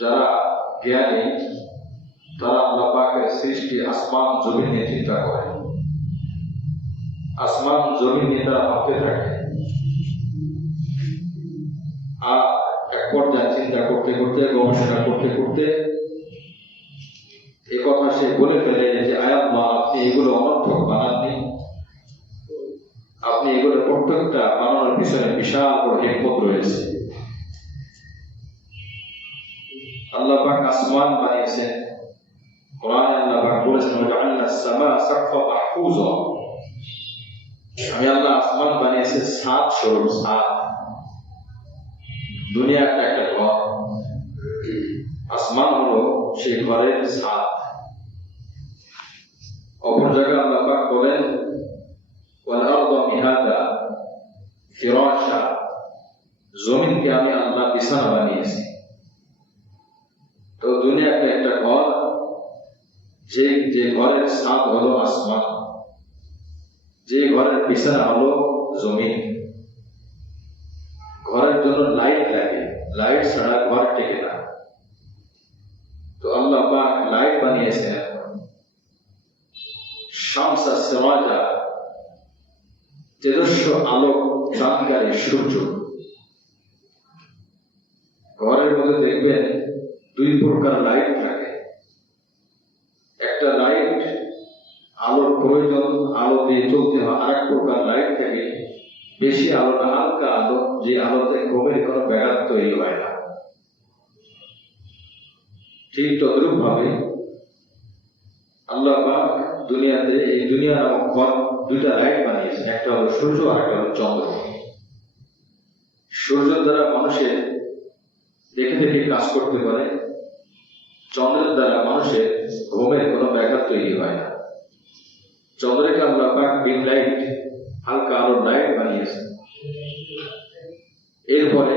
যারা জ্ঞানী তারা আল্লাহ পাকের সৃষ্টি আসমান জমিন নিয়ে চিন্তা করে, আসমান জমিন নিয়ে তারা ভাবতে থাকে। আর এক পর্যায়ে চিন্তা করতে করতে, গবেষণা করতে করতে এ কথা সে বলে ফেলে যে আয়াল্লাহ, আপনি এগুলো অনর্থক বানাননি, আপনি এগুলো প্রত্যেকটা বানানোর পিছনে বিশাল বড় হিকমত রয়েছে। আল্লাহ পাক আসমান বানিয়েছেন, কোরআনে আল্লাহ পাক বলেছেন ওয়াজআলনাস সামা সাকফা মাহফুজা, আমি আল্লাহ আসমান বানিয়েছি সাত স্বরূপ, সাত। দুনিয়া একটা ঘর, আসমান হলো সেই ঘরের সাত। অপর জায়গায় আল্লাহ পাক বলেন ওয়াল আরদা মিহাদা ফিরাশা, জমিনকে আমি আল্লাহ বিছানা বানিয়েছি। তো দুনিয়া একটা ঘর, যে ঘরের ছাদ হলো আসমান, যে ঘরের বিছানা হলো জমিন। ঘরের জন্য লাইট লাগে, লাইট ছাড়া ঘর টেকে না। তো আল্লাহ পাক লাইট বানিয়েছেন, শামসা সিরাজা, তেজস্ব আলোক দানকারী সূর্য। ঘরের মধ্যে দেখবেন দুই প্রকার লাইট থাকে। একটা লাইট আলোর প্রয়োজন, আলো দিয়ে চলতে হয়। আর এক প্রকার লাইট থাকে বেশি আলো না, হালকা আলো, যে আলোতে ঘুমের কোনো ব্যাঘাত তৈরি হয় না। ঠিক তদ্রুপ ভাবে আল্লাহ পাক দুনিয়াতে, এই দুনিয়া নামক ঘর, দুইটা লাইট বানিয়েছেন। একটা হলো সূর্য, আর একটা হলো চন্দ্র। সূর্য দ্বারা মানুষের দেখে দেখে কাজ করতে পারে, চন্দ্রের দ্বারা মানুষের ঘুমের কোনো ব্যাঘাত তৈরি হয় না। চন্দ্রকে আল্লাহ পাক বিম লাইট, হালকা আলোর লাইট বানিয়েছেন। এরপরে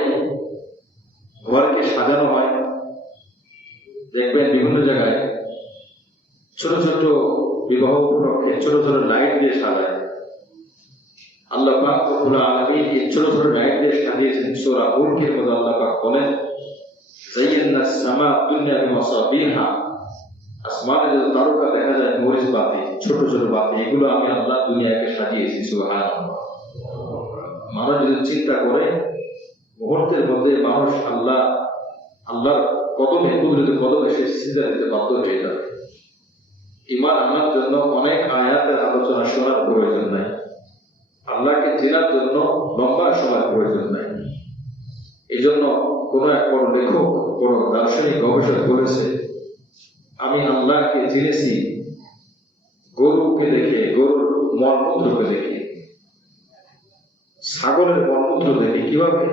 ঘরকে সাজানো হয়, দেখবেন বিভিন্ন জায়গায় ছোট ছোট বিবাহ উপলক্ষে ছোট ছোট লাইট দিয়ে সাজায়। আল্লাহ পাক রব্বুল আলামিন এই ছোট ছোট লাইট দিয়ে সাজিয়েছেন। সূরা মুলকের মধ্যে আল্লাহ পাক বলেন যায়্যানাস সামা দুনিয়া বিমাসাবিহা, আসমানে যে তারকা দেখা যায়, মরিচ বাতি, ছোট ছোট বাতি, এগুলো আমি আল্লাহ দুনিয়াকে সাজিয়েছি। সুবহানাল্লাহ। মানুষ যদি চিন্তা করে, মুহূর্তের মধ্যে মানুষ আল্লাহর কদমে, কুদরতের কদমে সে সিজদা দিতে বাধ্য হয়ে যাবে। ঈমান আনার জন্য অনেক আয়াতের আলোচনা শোনার প্রয়োজন নাই, আল্লাহকে চেনার জন্য লম্বা সময় প্রয়োজন নাই। এই জন্য কোন এক বড় লেখক, বড় দার্শনিক, গবেষক বলেছে, আমি আল্লাহকে চিনেছি গরুকে দেখে, গরুর মলমূত্রকে দেখে, ছাগলের মলমূত্র দেখে। কিভাবে?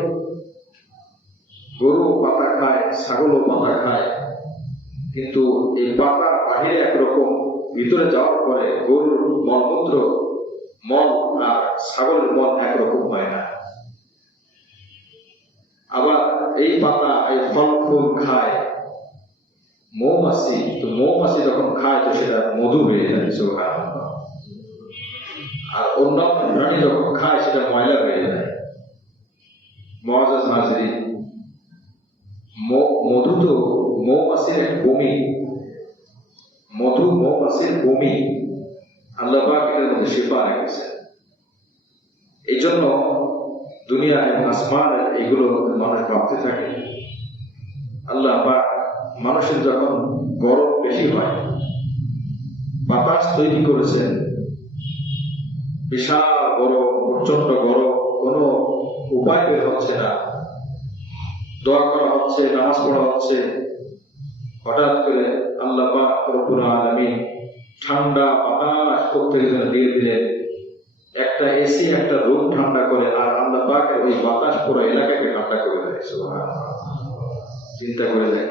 গরু পাতা খায়, ছাগলও পাতা খায়, কিন্তু এই পাতা বাহিরে একরকম, ভিতরে যাওয়ার পরে গরুর মলমূত্র, মল আর ছাগলের মল একরকম হয় না। আবার এই পাতা, এই ফল ফুল খায় মৌমাছি, তো মৌমাছি যখন খায় তো সেটা মধু হয়ে যায়। সুবহানাল্লাহ। আর অন্যান্য প্রাণী যখন খায় সেটা ময়লা হয়ে যায়। মুআজ্জাজ হাজরিন, মধু তো মৌমাছির এক বমি, মধু মৌমাছির বমি, আল্লাহ পাক এর মধ্যে শিফা রেখেছেন। এই জন্য দুনিয়া এবং আসমান এগুলো মানুষ ভাবতে থাকে। আল্লাহ পাক মানুষের যখন গরম বেশি হয়, বাতাস তৈরি করেছেন, বিশাল গরম, প্রচন্ড গরম, কোনো উপায় বের হচ্ছে না, দোয়া করা হচ্ছে, নামাজ পড়া হচ্ছে, হঠাৎ করে আল্লাহ পাক রব্বুল আলামিন ঠান্ডা বাতাস প্রত্যেকজন দিয়ে দিলেন। একটা এসি একটা রুম ঠান্ডা করে, আর আল্লাহ পাক ওই বাতাস পুরো এলাকাকে ঠান্ডা করে দেয়। সুবহানাল্লাহ। চিন্তা করে দেয়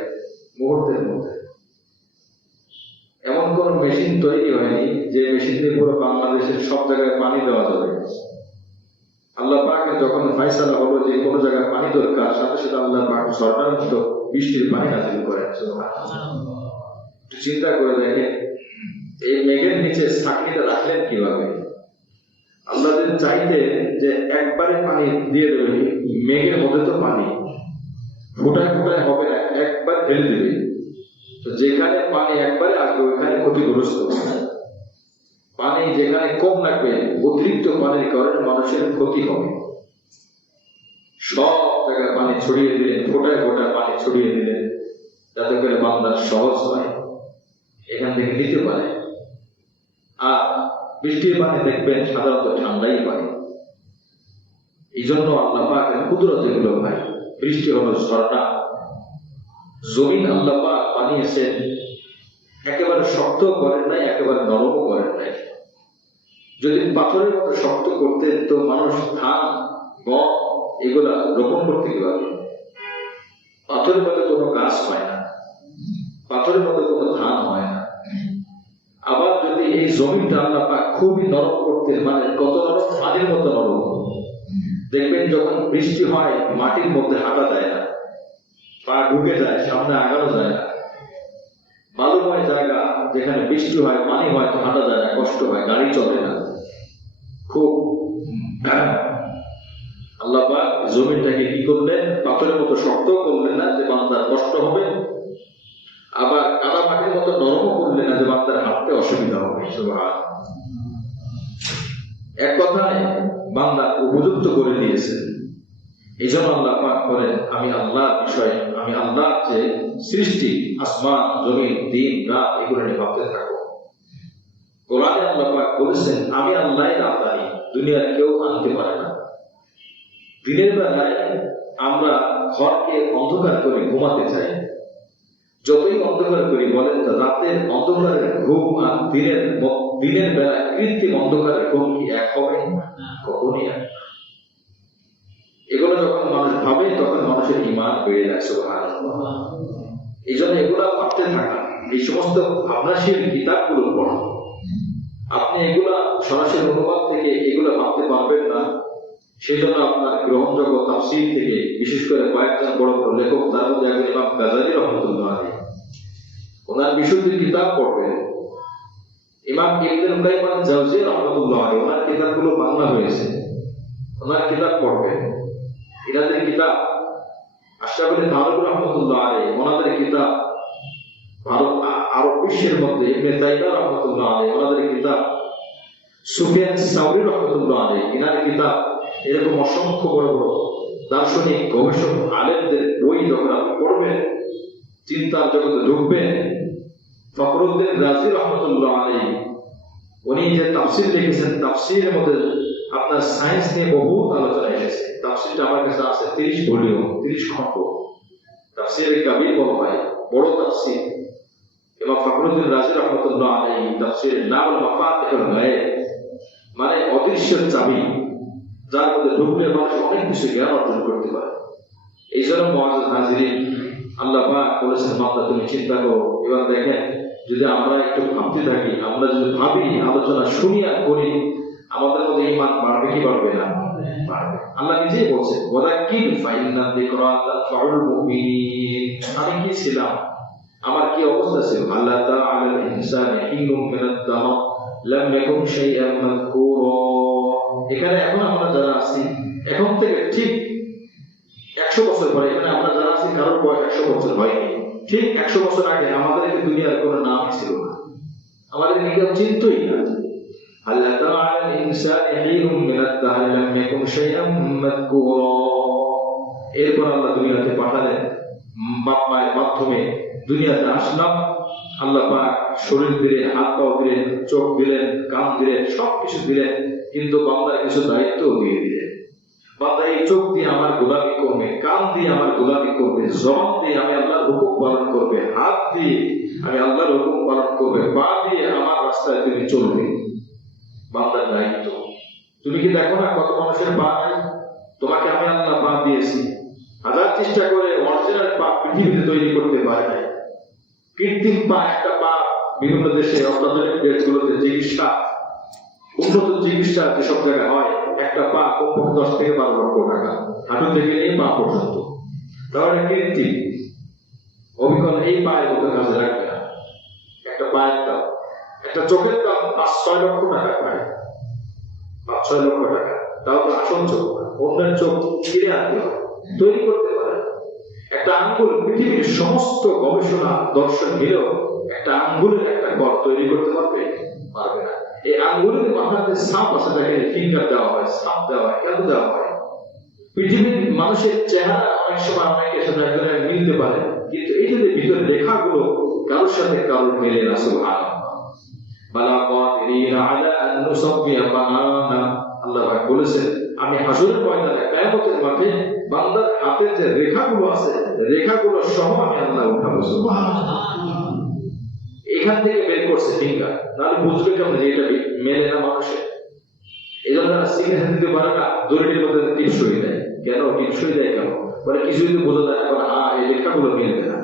মুহূর্তের মধ্যে। এমন কোন মেশিন তৈরি হয়নি যে মেশিন দিয়ে পুরো বাংলাদেশের সব জায়গায় পানি দেওয়া যাবে। আল্লাহ পাকের যখন ফয়সালা হলো যে কোন জায়গায় পানি দরকার, সাথে সাথে আল্লাহ পাক ঝর্ণার মতো বৃষ্টির পানি নাযিল করেন। সুবহানাল্লাহ। চিন্তা করে দেখেন এই মেঘের নিচে ছাকনিটা রাখলেন কিভাবে? আল্লাহ যদি চাইতেন যে একবারে পানি দিয়ে দেবেন, মেঘের মধ্যে তো পানি ফোটায় ফোটায় হবে না, একবার ঢেলে ক্ষতিগ্রস্ত হয়। পানি যেখানে কম লাগবে, অতিরিক্ত পানির কারণে মানুষের ক্ষতি হবে। সব জায়গায় পানি ছড়িয়ে দিলেন, ফোটায় ফোটায় পানি ছড়িয়ে দিলেন, যাতে করে বান্দার সহজ হয়, এখান থেকে নিতে পারে। আর বৃষ্টির পানি দেখবেন সাধারণত ঠান্ডাই পানি। এই জন্য আল্লাহ পাকের কুদরত এগুলো ভাই। বৃষ্টি হলো ঝর্ণা। জমিন আল্লাহ পাক বানিয়েছেন, একেবারে শক্ত করেন নাই, একেবারে নরমও করেন নাই। যদি পাথরের মতো শক্ত করতেন তো মানুষ ধান, গম এগুলা রোপণ করতে পারবে। পাথরের মতো কোনো গাছ হয় না, পাথরের মতো কোনো ধান হয় না। আবার যদি এই জমিনটা আল্লাহ পাক খুবই নরম করতেন, মানে কত নরম, পানির মতো নরম, দেখবেন যখন বৃষ্টি হয় মাটির মধ্যে হাঁটা যায় না, পা ঢুকে যায়, সামনে আগানো যায় না। বালুময় জায়গা যেখানে বৃষ্টি হয়, পানি হয়, তো হাঁটা যায় না, কষ্ট হয়, গাড়ি চলে না। খুব আল্লাহ পাক জমিনটাকে কি করলেন, পাথরের মতো শক্ত করলেন না যে বান্দার কষ্ট হবে, আবার কাদা মাটির মতো নরমও করলেন না যে বান্দার হাঁটতে অসুবিধা হবে। সুবহানাল্লাহ। এক কথায় বান্দা উপযুক্ত করে দিয়েছেন। এই জন্য আল্লাহ পাক বলেন, আমি আল্লাহর বিষয়ে, আমি আল্লাহর যে সৃষ্টি, আসমান জমিন দিন রাত, এগুলো নিয়ে ভাবতে থাকো। কোরআনে আল্লাহ পাক বলেছেন, আমি আল্লাহই রাব্বানি, দুনিয়ার কেউ আনতে পারে না। দিনের বেলায় আমরা ঘরকে অন্ধকার করে ঘুমাতে চাই, যতই অন্ধকার করি বলেন তো, রাতের অন্ধকারের ঘুম আর দিনের বেলা কৃত্রিম অন্ধকারের ঘুম কি এক হবে? কখনই এক। এগুলো যখন মানুষ ভাবে তখন মানুষের ঈমান বেড়ে যায়। সুবহানাল্লাহ। এই জন্য এগুলা ভাবতে থাকা, এই সমস্ত ভাবনাশীল কিতাবগুলো পড়া। আপনি এগুলা সরাসরি অনুবাদ থেকে এগুলো ভাবতে পারবেন না, সেই জন্য আপনার গ্রহণযোগ্য তাফসীর থেকে, বিশেষ করে কয়েকজন বড় বড় লেখক, তার মধ্যে একজন ইমাম গাযালি রাহমাতুল্লাহ আলাইহি, ওনার বিশুদ্ধ কিতাব পড়বেন। ইমাম ইবনুল কাইয়িম আল-জাওযী রাহমাতুল্লাহ আলাইহি, ওনার কিতাবগুলো বাংলা হয়েছে, ওনার কিতাব পড়বেন। ইনাদের কিতাব আশরাফুল ফারুক রাহমাতুল্লাহ আলাইহি, ওনাদের কিতাব ভারত আরব বিশ্বের মধ্যে ইবনে তাইমিয়া রাহমাতুল্লাহ আলাইহি, ওনাদের কিতাব সুফিয়ান সাওরী রাহমাতুল্লাহ আলাইহি, ইনার কিতাব, এরকম অসংখ্য বড় বড় দার্শনিক গবেষক আলেমদের বই যখন আপনি পড়বেন, চিন্তার জগতে ঢুকবেন। ফখরুদ্দিন রাজি রাহমাতুল্লাহ আলাইহি, উনি যে তাফসীর লিখেছেন, তাফসীরের মধ্যে আপনার সায়েন্স নিয়ে বহুত আলোচনা এসেছে। তাফসীরটা আমার কাছে আছে 30 ভলিউম, 30 খণ্ড। তাফসীরে কাবীর বলা হয়, বড় তাফসীর। ইমাম ফখরুদ্দিন রাজি রাহমাতুল্লাহ আলাইহি তাফসীরের নাম হল মাফাতিহুল গায়ব, মানে অদৃশ্যের চাবি, যার মধ্যে ঢুকলে মানুষ অনেক কিছু জ্ঞান অর্জন করতে পারে। এই জন্য মুআজ্জাজ হাজিরিন, আল্লাহ পাক বলেছেন, বান্দা তুমি চিন্তা করো। এবার দেখেন, যদি আমরা একটু ভাবতে থাকি, আমরা যদি ভাবি, আলোচনা শুনি আর করি, আমাদের মধ্যে ঈমান বাড়বে কি বাড়বে না? বাড়বে। আল্লাহ নিজেই বলছেন, ওয়াযাক্কির ফাইন্না যিকরা তানফাউল মুমিনিন। আমি কি ছিলাম, আমার কি অবস্থা ছিল? আল্লাহ তাআলা ইনসানি হিনুম মিনাদ দাহর লাম ইয়াকুন শাইআন মাযকুরা। এখানে এখন আমরা যারা আছি, এখন থেকে ঠিক 100 বছর পরে, এখানে আমরা যারা আছি কারোর বয়স 100 বছর হয়নি। ঠিক 100 বছর আগে আমাদেরকে দুনিয়ার কোনো নাম ছিল না, আমাদের কেউ চিনতই না। আল্লাহ তাআলা ইনসানি হিনুম মিনাদ দাহর লাম ইয়াকুন শাইআন মাযকুরা। এরপর আল্লাহ দুনিয়াতে পাঠালেন, বাপ মায়ের মাধ্যমে দুনিয়াতে আসলাম। আল্লাহ পাক শরীর দিলেন, হাত পা দিলেন, চোখ দিলেন, কান দিলেন, সবকিছু দিলেন, কিন্তু বান্দার কিছু দায়িত্ব দিয়ে দিলেন। বান্দা এই চোখ দিয়ে আমার গোলামি করবে, কান দিয়ে আমার গোলামি করবে, জবান দিয়ে আমি আল্লাহর হুকুম পালন করবে, হাত দিয়ে আমি আল্লাহর হুকুম পালন করবে, পা দিয়ে আমার রাস্তায় তুমি চলবে। বান্দার দায়িত্ব। তুমি কি দেখো না কত মানুষের পা নাই? তোমাকে আমি আল্লাহ পা দিয়েছি, হাজার চেষ্টা করে অরিজিনাল পা পৃথিবীতে তৈরি করতে পারে নাই। কৃত্রিম পা, একটা পা বিভিন্ন দেশে অত্যাধুনিক দেশগুলোতে চিকিৎসা, উন্নত চিকিৎসা যেসব জায়গায় হয়, একটা পা কমপক্ষে 10 থেকে 12 লক্ষ টাকা, হাঁটু থেকে নিয়ে পা পর্যন্ত। তাহলে কৃত্রিম অবিকল এই পায়ের মতো কাজে রাখবে না। একটা পায়ের দাম, একটা চোখের দাম 5-6 লক্ষ টাকা পায়, 5-6 লক্ষ টাকা। তাও তো আসল চোখ, অন্যের চোখ কিনে আনতে হয়, তৈরি করতে পারে। একটা আঙ্গুল পৃথিবীর সমস্ত গবেষণা দর্শন মিলেও একটা আঙ্গুলের একটা ঘর তৈরি করতে পারবে? পারবে না। এই আঙ্গুলের মাথাতে সাপ আছে, দেখেন ফিঙ্গার দেওয়া হয়, সাপ দেওয়া হয়, কেন দেওয়া হয়? পৃথিবীর মানুষের চেহারা অনেক সময় অনেকের সাথে একজনের মিলতে পারে, কিন্তু এই যে ভিতরে রেখাগুলো কারোর সাথে কারোর মেলে না। সুবহানাল্লাহ। বালা কাদিরিনা আলা আন নুসাব্বিহা বানানা। আল্লাহ পাক বলেছেন, আমি হাসরের ময়দানে কিয়ামতের মাঠে বান্দার হাতের যে রেখাগুলো আছে, রেখাগুলো সহ আমি আল্লাহ উঠাবো। সুবহানাল্লাহ। এখান থেকে বের করছে ফিঙ্গার, নাহলে বুঝবে কেমন যে এটা মেলে না মানুষের। এই জন্য সিগনেচার দিতে পারে না, দড়িটির মধ্যে টিপস হয়ে দেয়। কেন টিপস হয়ে দেয়? কেন বলে কিছু যদি বোঝা যায়, হ্যাঁ এই রেখাগুলো মিলবে না।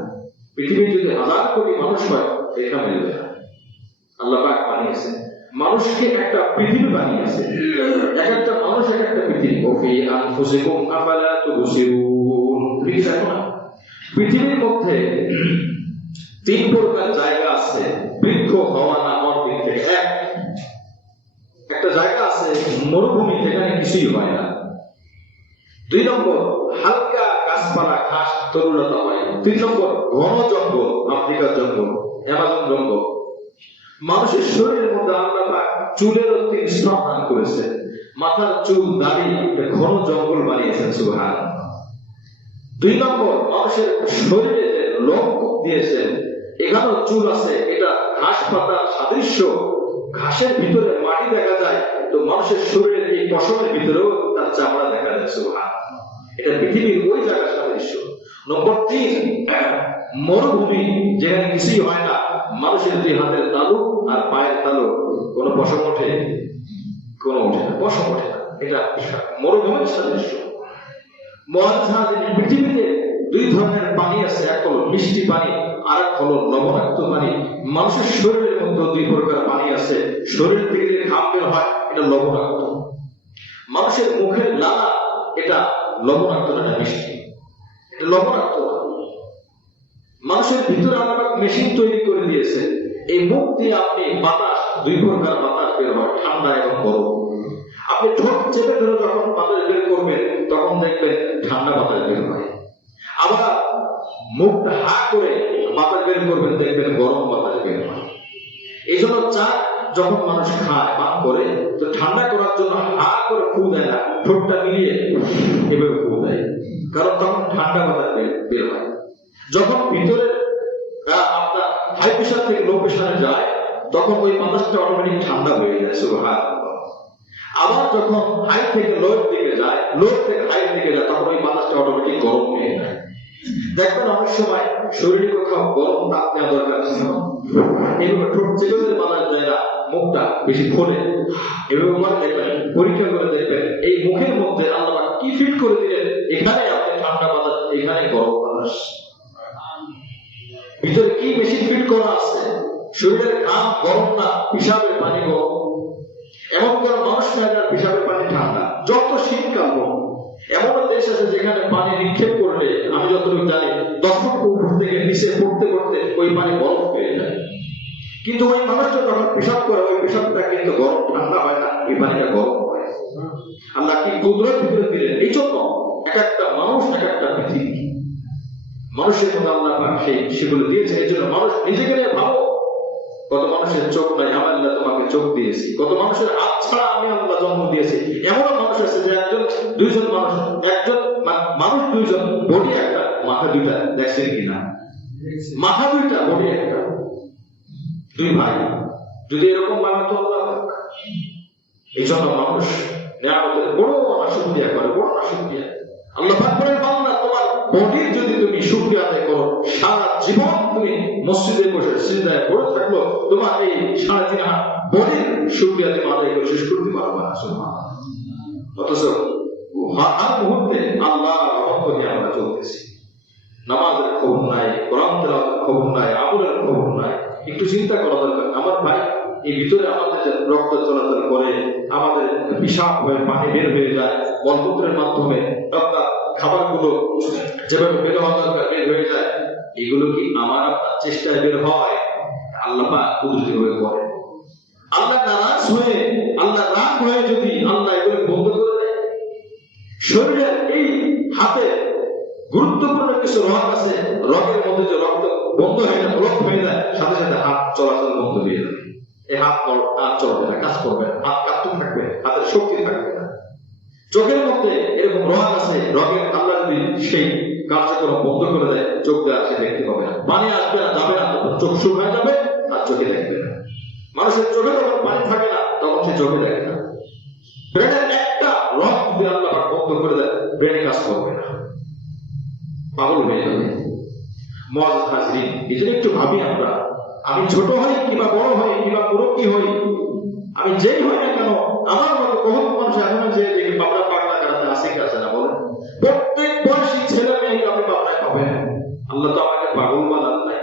পৃথিবীর যদি 1000 কোটি মানুষ হয়, রেখা মিলবে না। আল্লাহ পাক বানিয়েছে মানুষকে, একটা পৃথিবী বানিয়েছে, এক একটা মানুষ এক একটা পৃথিবী। ওফি আনফুসিকুম আফালা তুবসিরুন। দেখো না, পৃথিবীর মধ্যে 3 প্রকার জায়গা আছে বৃক্ষ হওয়া না হওয়ার দিক থেকে। একটা জায়গা আছে মরুভূমি, যেখানে কিছুই হয় না। 2 নম্বর হালকা গাছপালা, ঘাস তরুলতা হয়। 3 নম্বর ঘন জঙ্গল, আফ্রিকার জঙ্গল, অ্যামাজন জঙ্গল। মানুষের শরীরের মধ্যে আল্লাহ পাক চুলেরও 3 স্তর দান করেছে। মাথার চুল, দাড়ি, ঘন জঙ্গল বানিয়েছেন। সুবহানাল্লাহ। 2 নম্বর মানুষের শরীরে যে লোম দিয়েছেন, এখানেও চুল আছে। এটা ঘাস পাতার সাদৃশ্য, ঘাসের ভিতরে মাটি দেখা যায়, তো মানুষের শরীরের এই পশমের ভিতরেও তার চামড়া দেখা যায়। সুবহানাল্লাহ। এটা পৃথিবীর ওই জায়গার সাদৃশ্য। নম্বর 3 মরুভূমি, যেখানে কিছুই হয় না। মানুষের 2 হাতের তালু আর পায়ের তালু, কোনো পশম ওঠে? কোনো ওঠে না, পশম ওঠে না। এটা মরুভূমির সাদৃশ্য। পৃথিবীতে 2 ধরনের পানি আছে, এক হলো মিষ্টি পানি, আর এক হলো লবণাক্ত পানি। মানুষের শরীরের মধ্যে 2 প্রকার পানি আছে। শরীর থেকে যে ঘাম বের হয়, এটা লবণাক্ত। মানুষের মুখের লালা, এটা লবণাক্ত না, এটা মিষ্টি। এটা লবণাক্ত। মানুষের ভিতরে আমরা মেশিন তৈরি করে দিয়েছে, এই মুখ দিয়ে আপনি বাতাস, 2 প্রকার বাতাস বের হয়, ঠান্ডা এবং গরম। আপনি ঠোঁট চেপে ধরে যখন বাতাস বের করবেন, তখন দেখবেন ঠান্ডা বাতাস বের হয়। আবার মুখটা হা করে বাতাস বের করবেন, দেখবেন গরম বাতাস বের হয়। এই জন্য চা যখন মানুষ খায়, পান করে, তো ঠান্ডা করার জন্য হা করে ফু দেয় না, ঠোঁটটা মিলিয়ে এভাবে ফু দেয়, কারণ তখন ঠান্ডা বাতাস বের হয়। যখন ভিতরে আপনার হাই প্রেশার থেকে লো প্রেশারে যায়, তখন ওই বাতাসটা অটোমেটিক ঠান্ডা হয়ে যায়। সুবহানাল্লাহ। আবার যখন হাই থেকে লোর দিকে যায়, লোর থেকে হাই দিকে যায়, তখন ওই বাতাসটা অটোমেটিক গরম হয়ে যায়। দেখবেন অনেক সময় শরীরে কোথাও গরম তাপ নেওয়া দরকার ছিল, এভাবে ঠোঁট চেপে ধরে বাতাস যায় না, মুখটা বেশি খোলে, এভাবে করে দেখবেন, পরীক্ষা করে দেখবেন এই মুখের মধ্যে আল্লাহ কি ফিট করে দিলেন। এখানে আপনি ঠান্ডা বাতাস, এখানে গরম বাতাস। ভিতরে কি মেশিন ফিট করা আছে? শরীরের ঘাম গরম না, পিশাবের পানি গরম। এমন কোন মানুষ নাই যার পিশাবের পানি ঠান্ডা। যত শীতকাল হোক, এমন দেশ আছে যেখানে পানি নিক্ষেপ করলে, আমি যতটুকু জানি, 10 ফুট উপর থেকে নিচে পড়তে পড়তে ওই পানি বরফ হয়ে যায়। কিন্তু ওই মানুষটা যখন পেশাব করে, ওই পেশাবটা কিন্তু গরম, ঠান্ডা হয় না, এই পানিটা গরম হয়। আল্লাহ কি কুদরত ভিতরে দিলেন। এই জন্য এক একটা মানুষ এক একটা পৃথিবী, মানুষের মধ্যে আল্লাহ পাক সেগুলো দিয়েছে। এই জন্য মানুষ নিজেকে নিয়ে ভাবো, কত মানুষের চোখ নাই, আমি আল্লাহ তোমাকে চোখ দিয়েছি। কত মানুষের হাত ছাড়া আমি আল্লাহ জন্ম দিয়েছি। এমন মানুষ আছে যে 1-2 মানুষ, একজন মানুষ 2 জন, বডি একটা, মাথা 2টা। দেখছেন কিনা? মাথা 2টা, বডি একটা, 2 ভাই। যদি এরকম বানাতো আল্লাহ, এই জন্য মানুষ নিয়ামতের বড় শুকরিয়া করে, বড় শুকরিয়া। আল্লাহ পাক বলেন, বান্দা তোমার বডির যদি তুমি শুকরিয়া আদায় করো, সারা জীবন তুমি মসজিদে বসে সিজদায় পড়ে থাকলো, তোমার এই 3.5 হাত বডির শুকরিয়া তুমি আদায় করে শেষ করতে পারবে না। সুবহানাল্লাহ। অথচ হার মুহূর্তে আল্লাহর রহমত নিয়ে আমরা চলতেছি। নামাজের খবর নাই, কোরআন তেলাওয়াতের খবর নাই, আমলের খবর নাই। একটু চিন্তা করা দরকার আমার ভাই। এই ভিতরে আমাদের যে রক্ত চলাচল করে, আমাদের পিশাব হয়ে পানি বের হয়ে যায়, মলমূত্রের মাধ্যমে অর্থাৎ খাবারগুলো যেভাবে বের হওয়া দরকার বের হয়ে যায়, এগুলো কি আমার আপনার চেষ্টায় বের হয়? আল্লাহ পাক কুদরতি হয়ে করে। আল্লাহ নারাজ হয়ে, আল্লাহ রাগ হয়ে যদি আল্লাহ এগুলো বন্ধ করে দেয়, শরীরের এই হাতে গুরুত্বপূর্ণ কিছু রগ আছে, রগের মধ্যে যে রক্ত বন্ধ হয়ে যায়, ব্লক হয়ে যায়, সাথে সাথে সেই কার্যক্রম বন্ধ করে দেয়, চোখ দেওয়া সে দেখতে পাবে না, পানি আসবে না, যাবে না, তখন চোখ শুকায় যাবে আর চোখে দেখবে না। মানুষের চোখে যখন পানি থাকে না তখন সে চোখে দেখে না। ব্রেনের একটা রক যদি আল্লাহ বন্ধ করে দেয়, ব্রেনে কাজ করবে না, পাগল হয়ে যাবে। মুআজ্জাজ হাজরিন, এই জন্য একটু ভাবি আমরা, আমি ছোট হই কিংবা বড় হই কিংবা মুরব্বী হই, আমি যেই হই না কেন, আমার মতো বহুত মানুষ এখনো যে বাবরা পাগলা কাটাতে আসে কি আসে না বলেন? প্রত্যেক বয়সী ছেলে মেয়েকে আপনি পাবনায় পাবেন। আল্লাহ তো আমাকে পাগল বানান নাই।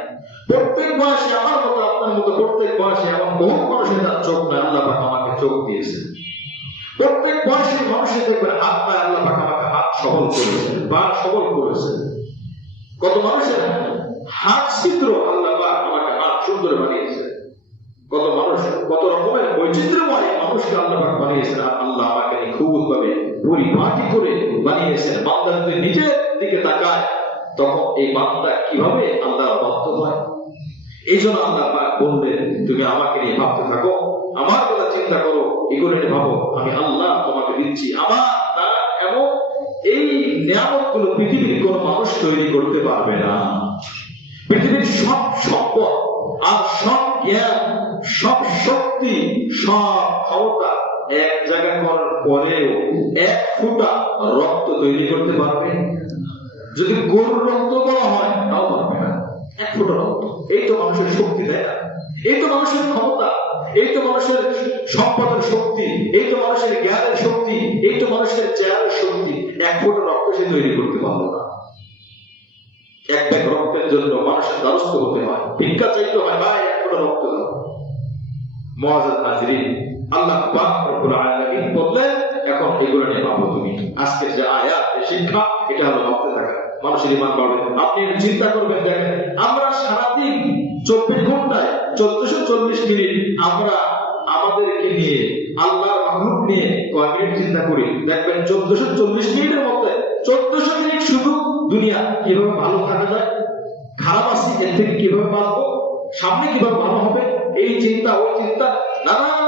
প্রত্যেক বয়সে আমার মতো আপনার মতো প্রত্যেক বয়সে এমন বহুত মানুষের তার চোখ নাই, আল্লাহ পাক আমাকে চোখ দিয়েছে। প্রত্যেক বয়সে মানুষের দেখবেন হাত নাই, আল্লাহ পাক আমাকে হাত সবল করেছে, পা সবল করেছে। কত মানুষের হাত ছিদ্র, আল্লাহ পাক আমাকে হাত সুন্দর বানিয়েছে। কত মানুষ কত রকমের বৈচিত্র্যময় মানুষকে আল্লাহ পাক বানিয়েছেন, আর আল্লাহ আমাকে নিখুঁত ভাবে পরিপাটি করে বানিয়েছেন। বান্দা যদি নিজের দিকে তাকায় তখন এই বান্দা কিভাবে আল্লাহর বাধ্য হয়। এই জন্য আল্লাহ পাক বললেন, তুমি আমাকে নিয়ে ভাবতে থাকো, আমার কথা চিন্তা করো, এগুলো নিয়ে ভাবো, আমি আল্লাহ তোমাকে দিচ্ছি আমার না এমন এই নিয়ামত গুলো পৃথিবীর কোন মানুষ তৈরি করতে পারবে না। পৃথিবীর সব সম্পদ আর সব জ্ঞান, সব শক্তি, সব ক্ষমতা এক জায়গায় করার পরেও এক ফোঁটা রক্ত তৈরি করতে পারবে? যদি গরুর রক্ত বলা হয় তাও পারবে না, এক ফোঁটা রক্ত। এই তো মানুষের শক্তি, তাই না? এই তো মানুষের ক্ষমতা, এই তো মানুষের সম্পদের শক্তি, এই তো মানুষের জ্ঞানের শক্তি, এই তো মানুষের চেহারার শক্তি। এক ফোঁটা রক্ত সে তৈরি করতে পারলো না। এক ব্যাগ রক্তের জন্য মানুষের দ্বারস্থ হতে হয়, ভিক্ষা চাইতে হয়, ভাই এক ফোঁটা রক্ত দাও। মুআজ্জাজ হাজরিন, আল্লাহ পাক রব্বুল আলামিন বললেন, এখন এগুলো নিয়ে ভাবো তুমি। আজকে যে আয়াত, এই শিক্ষা, এটা হলো ভাবতে থাকা, মানুষের ঈমান বাড়বে। আপনি চিন্তা করবেন, দেখেন আমরা সারাদিন 24 ঘন্টায় 1440 মিনিট আমরা আমাদেরকে নিয়ে, আল্লাহর মাখলুক নিয়ে কয় মিনিট চিন্তা করি? দেখবেন 1440 মিনিটের মধ্যে 1400 মিনিট শুধু দুনিয়া কিভাবে ভালো থাকা যায়, খারাপ আছে এর থেকে কিভাবে বাঁচবো, সামনে কিভাবে ভালো হবে, এই চিন্তা ওই চিন্তা, নানান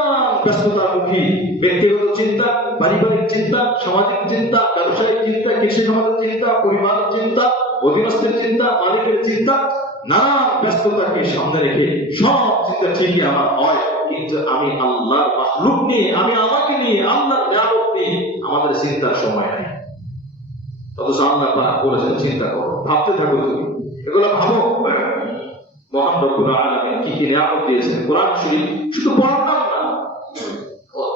ব্যস্ততার মুখী, ব্যক্তিগত চিন্তা, পারিবারিক চিন্তা, সামাজিক চিন্তা, ব্যবসায়িক চিন্তা, কৃষি সমাজের চিন্তা, পরিবারের চিন্তা, অধীনস্থের চিন্তা, মালিকের চিন্তা, নানা ব্যস্ততাকে সামনে রেখে সব চিন্তা ঠিকই আমার হয়, কিন্তু আমি আল্লাহর মাখলুক নিয়ে, আমি আমাকে নিয়ে, আল্লাহর নিয়ামত নিয়ে আমাদের চিন্তার সময় নেই। অথচ আল্লাহ পাক বলেছেন চিন্তা করো, ভাবতে থাকো তুমি, এগুলো ভাবো। মহান রব্বুল আলামিন কি কি নিয়ামত দিয়েছেন। কোরআন শরীফ শুধু পড়লাম না,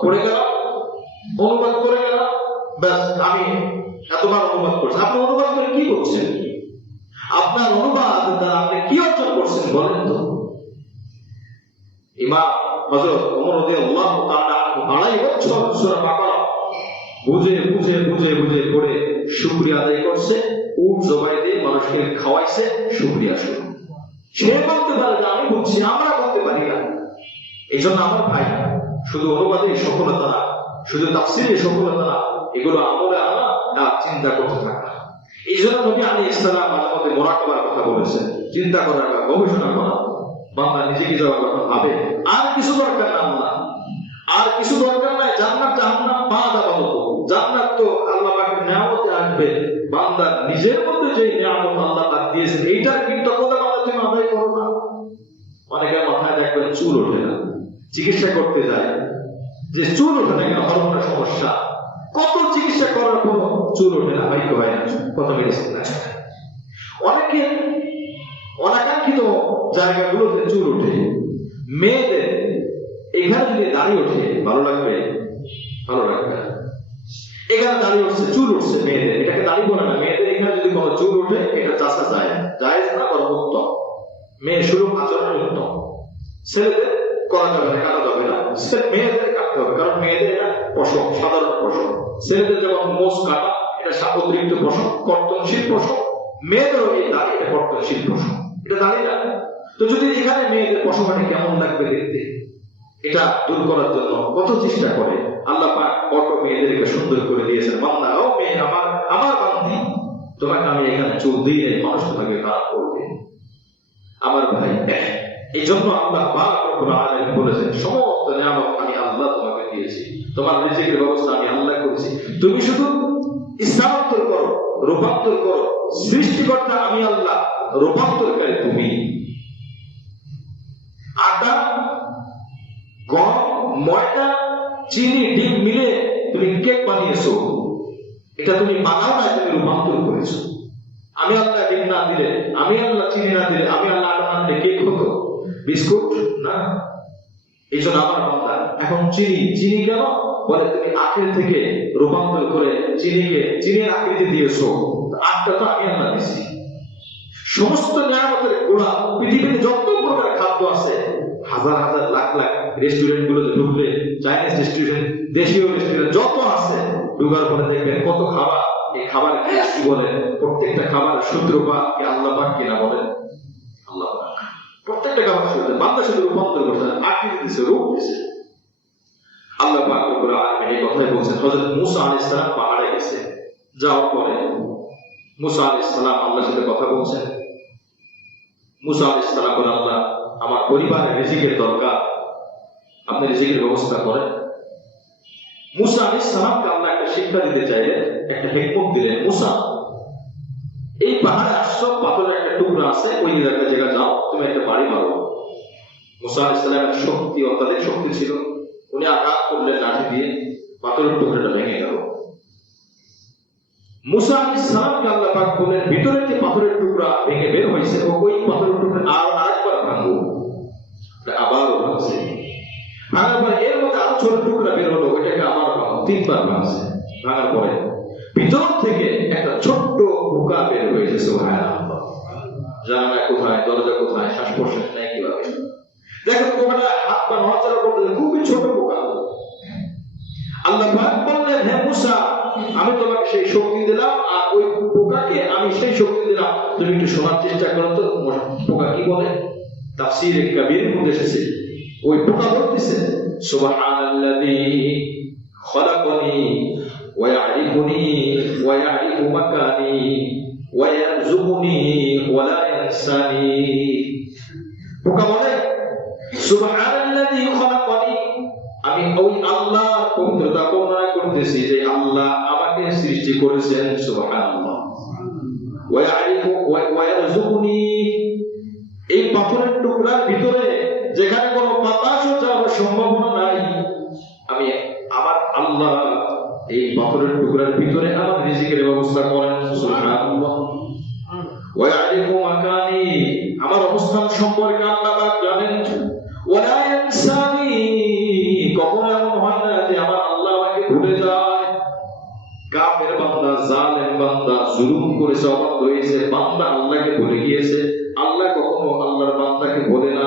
পড়ে গেলাম, অনুবাদ করে গেলাম, ব্যাস আমি এতবার অনুবাদ করছি। আপনি অনুবাদ করে কি করছেন? আপনার অনুবাদ দ্বারা আপনি কি অর্জন করছেন বলেন তো? ইমাম হযরত ওমর রাদিয়াল্লাহু তাআলা 2.5 বছর সূরা বাকারা বুঝে বুঝে বুঝে বুঝে পড়ে শুকরিয়া আদায় করছে, উট জবাই দিয়ে মানুষকে খাওয়াইছে, শুকরিয়া শুরু। সে বলতে পারে যে আমি বুঝছি, আমরা বলতে পারি না। এই জন্য আমার ভাই, শুধু অনুবাদে সফলতা না, শুধু তাফসীরে সফলতা না, এগুলো আমলে আনা আর চিন্তা করতে থাকা। এই জন্য নবী আলাইহিস সালাম মাঝে মধ্যে মুরাকাবার কথা বলেছেন, চিন্তা করার বা গবেষণা করা। বান্দা নিজেকে যাওয়ার কথা ভাবে, আর কিছু দরকার না, আল্লাহ আর কিছু দরকার নাই। জান্নাত জাহান্নাম পাওয়া যাবে তো, জান্নাত তো আল্লাহ পাকের নিয়ামতে আসবে। বান্দা নিজের মধ্যে যে নিয়ামত আল্লাহ পাক দিয়েছেন, এইটার কৃতজ্ঞতা বান্দা তুমি আদায় করো না। অনেকের মাথায় দেখবেন চুল ওঠে না, চিকিৎসা করতে যায় যে চুল ওঠে না কেন, হরমোনের সমস্যা, কত চিকিৎসা করার পর চুল ওঠে না, ভাই হয় না, কত মেডিসিন লাগে। অনেকে অনাকাঙ্ক্ষিত জায়গাগুলোতে চুল ওঠে। মেয়েদের এখানে যদি দাঁড়িয়ে ওঠে ভালো লাগবে? ভালো লাগবে না। এখানে দাঁড়িয়ে উঠছে, চুল উঠছে মেয়েদের, এটাকে দাঁড়িয়ে বলে না। মেয়েদের এখানে যদি কোনো চুল ওঠে এটা চাষা যায়, জায়েজ না, বরং উত্তম। মেয়ে সুরূপ আচরণ উত্তম। ছেলেদের করা যাবে না, কাটা যাবে না, মেয়েদের কাটতে হবে, কারণ মেয়েদের এটা পশম, সাধারণ পশম। ছেলেদের যেমন মোষ কাটা এটা অতিরিক্ত পশম, কর্তনশীল পশম। মেয়েদেরও এই দাড়ি এটা কর্তনশীল পশম, এটা দাড়ি না। তো যদি এখানে মেয়েদের পশমাটা কেমন লাগবে দেখতে, এটা দূর করার জন্য কত চেষ্টা করে। আল্লাহ পাক অটো মেয়েদেরকে সুন্দর করে দিয়েছেন। বান্দা, ও মেয়ে আমার, আমার বান্দি, তোমাকে আমি এখানে চুল দিয়ে মানুষ তোমাকে খারাপ করবে। আমার ভাই, এই জন্য আল্লাহ পাক রব্বুল আলামিন বলেছেন, সমস্ত নিয়ামত আমি আল্লাহ তোমাকে দিয়েছি, তোমার রিজিকের ব্যবস্থা আমি আল্লাহ করেছি, তুমি শুধু ইস্তেমাল করো, রূপান্তর করো। সৃষ্টিকর্তা আমি আল্লাহ, রূপান্তরকারী তুমি। আটা, গম, ময়দা, চিনি, ডিম মিলে তুমি কেক বানিয়েছো, এটা তুমি বানাও না, তুমি রূপান্তর করেছো। আমি আল্লাহ ডিম না দিলে, আমি আল্লাহ চিনি না দিলে, আমি আল্লাহ আটা না দিলে কেক হতো, বিস্কুট না। এই জন্য আমার বান্দা এখন চিনি কেন বলে, তুমি আখের থেকে রূপান্তর করে চিনির আকৃতি দিয়েছো, আটটা তো আমি আল্লাহ দিছি। সমস্ত নিয়ামতের গোড়া, পৃথিবীতে যত প্রকার খাদ্য আছে, হাজার হাজার লাখ লাখ রেস্টুরেন্ট গুলোতে ঢুকলে, চাইনিজ রেস্টুরেন্ট, দেশীয় রেস্টুরেন্ট যত আছে, ঢুকার পরে দেখবেন কত খাবার। এই খাবারের কি বলে, প্রত্যেকটা খাবার সূত্র বা আল্লাহ পাক কিনা বলেন, আল্লাহ পাক প্রত্যেকটা খাবার সূত্র। বান্দা শুধু রূপান্তর করছে, আকৃতি দিছে, রূপ দিছে। আল্লাহ পাক রব্বুল আলামিন এই কথাই বলছেন। হযরত মূসা আলাইহিস সালাম পাহাড়ে গেছে, যাওয়ার পরে মূসা আলাইহিস সালাম আল্লাহর সাথে কথা বলছেন। মূসা আলাইহিস সালাম বলেন, আল্লাহ আমার পরিবারের রিজিকের দরকার, আপনি রিজিকের ব্যবস্থা করেন। মূসা আলাইহিস সালামকে আল্লাহ একটা শিক্ষা দিতে চাইলেন, একটা হিকমত দিলেন। মূসা, এই পাহাড়ে আসছো, পাথরের একটা টুকরা আছে, ওই জায়গা যাও, তুমি একটা বাড়ি মারো। মূসা আলাইহিস সালামের শক্তি, অত্যাধিক শক্তি ছিল। উনি আঘাত করলেন লাঠি দিয়ে, পাথরের টুকরাটা ভেঙে গেল। মূসা আলাইহিস সালামকে আল্লাহ পাক বলেন, ভিতরে যে পাথরের টুকরা ভেঙে বের হয়েছে, ওই পাথরের টুকরা আরেকবার ভাঙো। আবারও ভাঙছে, ভাঙার পরে এর মধ্যে আরো ছোট টুকরা বের হলো, ওইটাকে আবার ভাঙো। তিনবার ভাঙছে। ভাঙার পরে ভিতর থেকে একটা ছোট্ট পোকা বের হয়েছে। সুবহানাল্লাহ। জানালা কোথায়, দরজা কোথায়, শ্বাস প্রশ্বাস নাই কিভাবে। দেখো পোকাটা হাত পা নড়াচড়া করতে, খুবই ছোট পোকা। আল্লাহ পাক বললেন, হে মূসা, আমি তোমাকে সেই শক্তি দিলাম, আর ওই পোকাকে আমি সেই শক্তি দিলাম, তুমি একটু শোনার চেষ্টা করো তো পোকা কি বলে। তাফসীরে কাবীরের মধ্যে এসেছে, ওই পোকা বলতেছে, সুবহানাল্লাযী খলাকানি ওয়া ইয়ারিফুনি ওয়া ইয়ারিফু মাকানি ওয়া ইয়ারযুকুনি ওয়া লা ইয়ানসানি। পোকা বলে, সুবহানাল্লাযী খলাকানি, আমি ওই আল্লাহর পবিত্রতা বর্ণনা করতেছি যে আল্লাহ আমাকে সৃষ্টি করেছেন। সুবহানাল্লাহ। ওয়া ইয়ারিফু ওয়া ইয়ারযুকুনি, এই পাথরের টুকরার ভিতরে যেখানে কোনো বাতাসও যাওয়ার সম্ভাবনা নাই, আমি আমার আল্লাহ এই পাথরের টুকরার ভিতরে আমার রিজিকের ব্যবস্থা করেন। সুবহানাল্লাহ। ওয়া ইয়ারিফু মাকানি, আমার অবস্থান সম্পর্কে আল্লাহ পাক জানেন। ওয়া লা ইয়ানসানি, কখনো এমন হয় না যে আমার আল্লাহ আমাকে ভুলে যায়। কাফের বান্দা, জালেম বান্দা, জুলুম করেছে, অবাধ্য হয়েছে, বান্দা আল্লাহকে ভুলে গিয়েছে। আল্লাহ কখনো আল্লাহর বান্দাকে ভুলে না।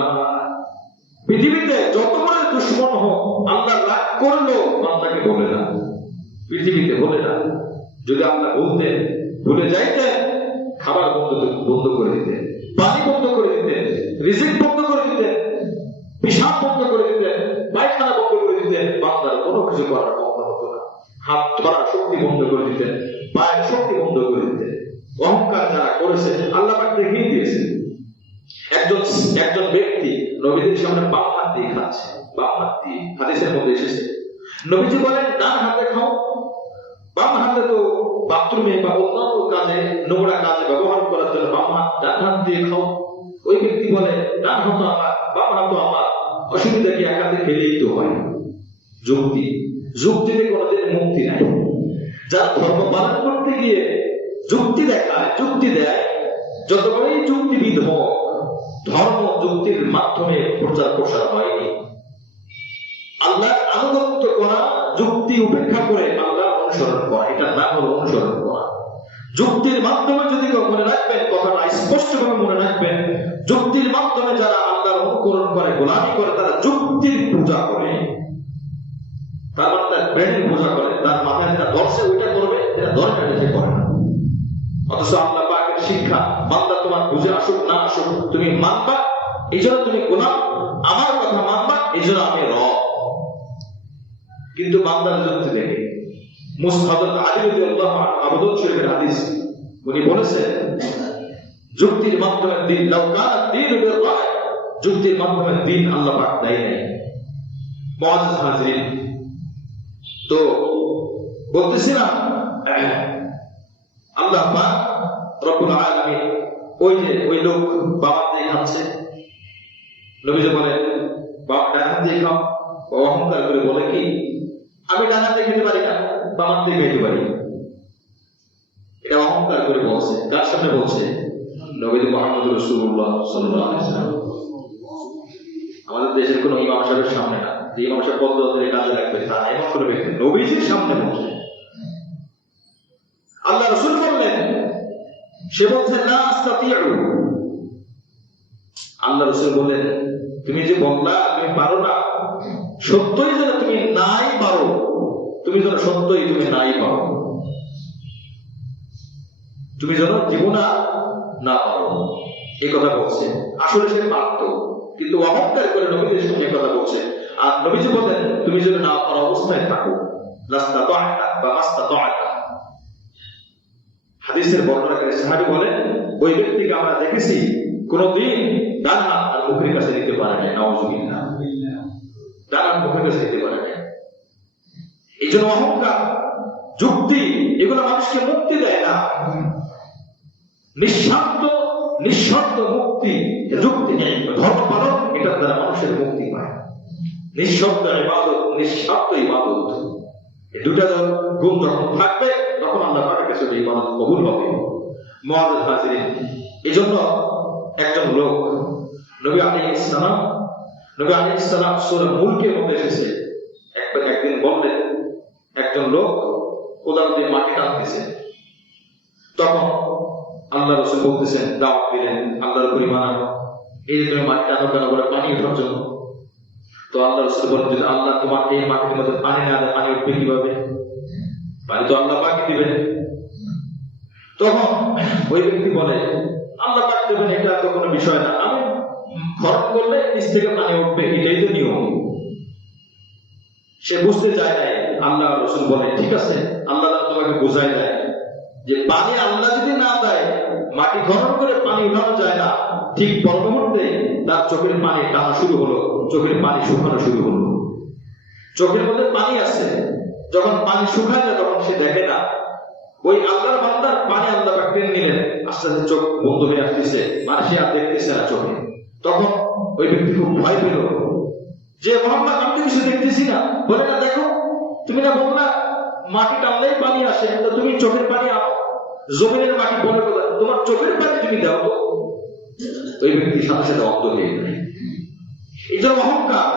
পৃথিবীতে যত বড় দুশমন হোক, আল্লাহ রাগ করলো বান্দাকে ভুলে না, পৃথিবীতে ভুলে না। যদি আল্লাহ বলতেন, ভুলে যাইতেন, খাবার বন্ধ করে দিতেন, পানি বন্ধ করে দিতেন, রিজিক বন্ধ করে দিতেন, পেশাব বন্ধ করে দিতেন, পায়খানা বন্ধ করে দিতেন, বান্দার কোনো কিছু করার ক্ষমতা হতো না। হাত ধরার শক্তি বন্ধ করে দিতেন, পায়ের শক্তি বন্ধ করে দিতেন। অহংকার যারা করেছে আল্লাহ পাক দেখিয়ে দিয়েছেন। একজন ব্যক্তি নবীদের সামনে বাম হাত দিয়ে খাচ্ছে, বাম হাত দিয়ে, হাদিসের মধ্যে এসেছে। নবীজি বলেন, ডান হাতে খাও, বাম হাতে তো বাথরুমে বা অন্যান্য কাজে, নোংরা কাজে ব্যবহার করার জন্য বাম হাত, ডান হাত দিয়ে খাও। ওই ব্যক্তি বলে, ডান হাত আমার, বাম হাত আমার, অসুবিধা কি, এক হাতে খেলেই তো হয়। যুক্তিতে কোনোদিন মুক্তি নাই। যারা ধর্ম পালন করতে গিয়ে যুক্তি দেখায়, যুক্তি দেয়, যত বড়ই যুক্তিবিদ হোক, ধর্ম যুক্তির মাধ্যমে প্রচার প্রসার হয়নি। আল্লাহর আনুগত্য করা, যুক্তি উপেক্ষা করে আল্লাহর অনুসরণ করা, এটা নাম হলো অনুসরণ করা। যুক্তির মাধ্যমে যদি মনে রাখবেন, কথাটা স্পষ্টভাবে মনে রাখবেন, যুক্তির মাধ্যমে যারা আল্লাহর অনুকরণ করে, গোলামি করে, তারা যুক্তির পূজা করে। তার মানে তার ব্রেনের পূজা করে, তার মাথায় যেটা ধরছে ওইটা করবে, যেটা দরকার সে করে না। অথচ আল্লাহ পাকের শিক্ষা, বান্দা তোমার বুঝে আসুক না আসুক, তুমি মানবা, এই জন্য তুমি গোলাম, আমার কথা মানবা, এই জন্য আমি রব। কিন্তু বান্দার যুক্তি দেখে, হযরত আলী রাদিয়াল্লাহু আনহু আবুদাউদ শরীফের হাদিস, উনি বলেছেন, যুক্তির মাধ্যমে দিন, লাউ কানা দ্বীন বিল রায়, যুক্তির মাধ্যমে দিন আল্লাহ পাক দেয় নাই। মুআজ্জাজ হাজিরিন, তো বলতেছিলাম আল্লাহ পাক রব্বুল আলামিন ওই লোক বাবা দিয়ে খাচ্ছে, নবীজি বলেন বাবা ডান দিয়ে খাও, অহংকার করে বলে কি আমি ডান দিয়ে খেতে পারি না, বাবা দিয়ে খেতে পারি। এটা অহংকার করে বলছে। কার সামনে বলছে? নবী মুহাম্মদ রাসূলুল্লাহ সাল্লাল্লাহু আলাইহি ওয়াসাল্লাম। আমাদের দেশের কোন ইমাম সাহেবের সামনে না, যে ইমাম সাহেব বদলে কাজে রাখবে তা এমন করে ব্যক্তি নবীজির সামনে বলছে। আল্লাহ রাসূল বললেন, সে বলছে না আস্তাতিউ। আল্লাহ রাসূল বললেন তুমি যে বললা তুমি পারো না, সত্যই যেন তুমি নাই পারো, তুমি যেন সত্যই তুমি নাই পারো, তুমি যেন জীবনা না পারো, এই কথা বলছে। আসলে সে পারত, কিন্তু অহংকার করে নবীদের সামনে কথা বলছে। আর নবীজি বলেন তুমি যদি না পারো অবস্থায় থাকো, লাস্তাতা'তা বা মাস্তাতা'তা। হাদিসের বর্ণনাকারী সাহাবী বলেন ওই ব্যক্তিকে আমরা দেখেছি কোনদিন ডান হাত আর মুখের কাছে নিতে পারে না, নাউযুবিল্লাহ, ডান হাত মুখের কাছে নিতে পারে না। এই জন্য অহংকার, যুক্তি, এগুলো মানুষকে মুক্তি দেয় না। নিঃশর্ত মুক্তি, যুক্তি নেই, ধর্ম পালন, এটার দ্বারা মানুষের মুক্তি পায়। নিঃশর্ত ইবাদত, নিঃস্বার্থ ইবাদত, এই দুটা গুণ যখন থাকবে তখন আল্লাহ পাকের কাছে ইবাদত কবুল হবে। মুআজ্জাজ হাজিরিন, এজন্য একজন লোক নবী আলাইহিস সালাম সূরা মুলকের মধ্যে এসেছে, একদিন বললেন একজন লোক কোদাল দিয়ে মাটি টানতেছে, তখন আল্লাহ রাসূল বলতেছেন, দাওয়াত দিলেন আল্লাহর উপর ঈমান আনো, এই যে তুমি মাটি টানো কেন? বলে পানি ওঠার জন্য। তো আল্লাহ রাসূল বলেন যদি আল্লাহ তোমার এই মাটির মধ্যে পানি না দেয়, পানি উঠবে কিভাবে? পানি তো আল্লাহ পাক দিবেন। তখন ওই ব্যক্তি বলে আল্লাহ পাক দিবেন, এটা তো কোনো বিষয় না, আমি খরচ করলে নিচ থেকে পানি উঠবে, এটাই তো নিয়ম। সে বুঝতে চায় নাই। আল্লাহ রাসূল বলে ঠিক আছে, আল্লাহ তোমাকে বোঝায় দেয় যে পানি আল্লাহ যদি না দেয়, মাটি খনন করে পানি উঠানো যায় না। ঠিক পর মুহূর্তে তার চোখের পানি টানা শুরু হলো, চোখের পানি শুকানো শুরু হলো। চোখের মধ্যে পানি আছে, যখন পানি শুকায় না তখন সে দেখে না। ওই আল্লাহর বান্দার পানি আল্লাহ পাক টেনে নিলেন, আস্তে আস্তে চোখ বন্ধ হয়ে আসতেছে, মানে সে আর দেখতেছে না চোখে। তখন ওই ব্যক্তি খুব ভয় পেল যে মোহাম্মদ আমি তো কিছু দেখতেছি না। বলে না দেখো, তুমি না বললা মাটি টানলেই পানি আসে, তো তুমি চোখের পানি আনো, জমিনের মাটি বলে কথা, তোমার চোখের পানি তুমি দাও তো। ওই ব্যক্তি সাথে সাথে অন্ধ হয়ে যায়। এই যে অহংকার,